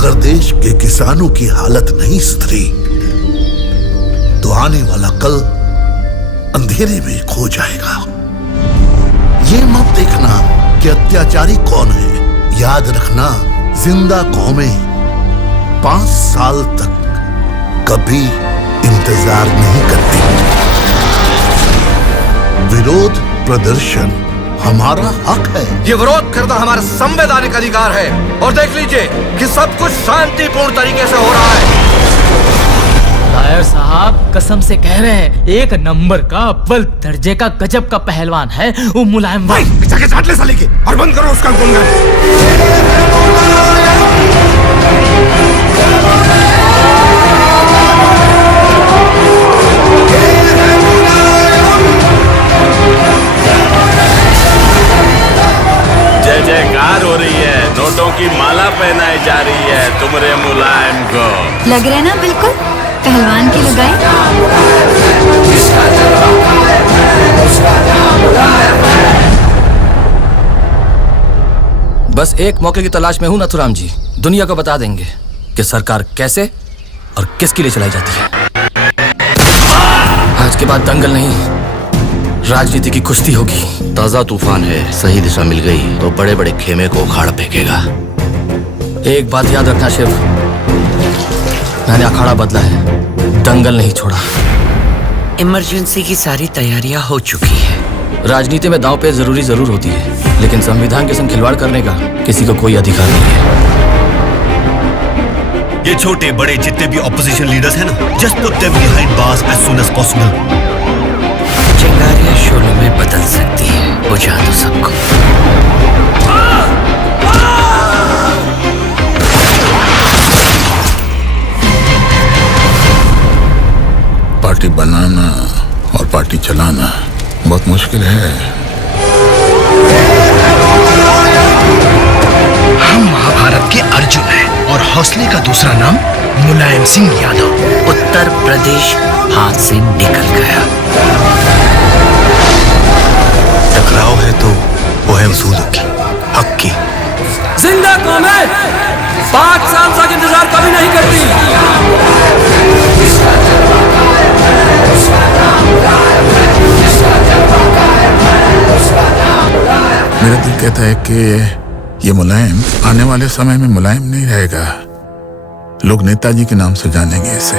अगर देश के किसानों की हालत नहीं सुधरी तो आने वाला कल अंधेरे में खो जाएगा। ये मत देखना कि अत्याचारी कौन है, याद रखना जिंदा कौमें 5 साल तक कभी इंतजार नहीं करती। विरोध प्रदर्शन हमारा हक है। ये विरोध करना हमारा संवैधानिक अधिकार है। और देख लीजिए कि सब कुछ शांतिपूर्ण तरीके से हो रहा है। लायर साहब कसम से कह रहे हैं, एक नंबर का अव्वल दर्जे का गजब का पहलवान है वो मुलायम भाई। जाके चाट ले साले के और बंद करो उसका गुनगान। जय जयकार हो रही है, नोटों की माला पहनाई जा रही है तुमरे मुलायम को। लग रहे ना बिल्कुल पहलवान की लुगाई। बस एक मौके की तलाश में हूं नथुराम जी। दुनिया को बता देंगे कि सरकार कैसे और किसके लिए चलाई जाती है। आज के बाद दंगल नहीं, राजनीति की कुश्ती होगी। ताजा तूफान है, सही दिशा मिल गई तो बड़े बड़े खेमे को उखाड़ फेंकेगा। एक बात याद रखना शिव, मैंने अखाड़ा बदला है, दंगल नहीं छोड़ा। इमरजेंसी की सारी तैयारियां हो चुकी है। राजनीति में दांव पे जरूरी जरूर होती है, लेकिन संविधान के संग खिलवाड़ करने का किसी को कोई अधिकार नहीं है। ये छोटे बड़े जितने भी ऑपोजिशन लीडर्स हैं ना, just put them behind bars as soon as possible. चिंगारियां शोलों में बदल सकती है, बुझा दो सबको। पार्टी बनाना और पार्टी चलाना बहुत मुश्किल है। हम महाभारत के अर्जुन हैं और हौसले का दूसरा नाम मुलायम सिंह यादव। उत्तर प्रदेश हाथ से निकल गया। टकराव है तो वो है उसूलों की, हक की। जिंदा कौम है, 5 साल तक इंतजार कभी नहीं करती। मेरा दिल कहता है कि ये मुलायम आने वाले समय में मुलायम नहीं रहेगा। लोग नेताजी के नाम से जानेंगे इसे।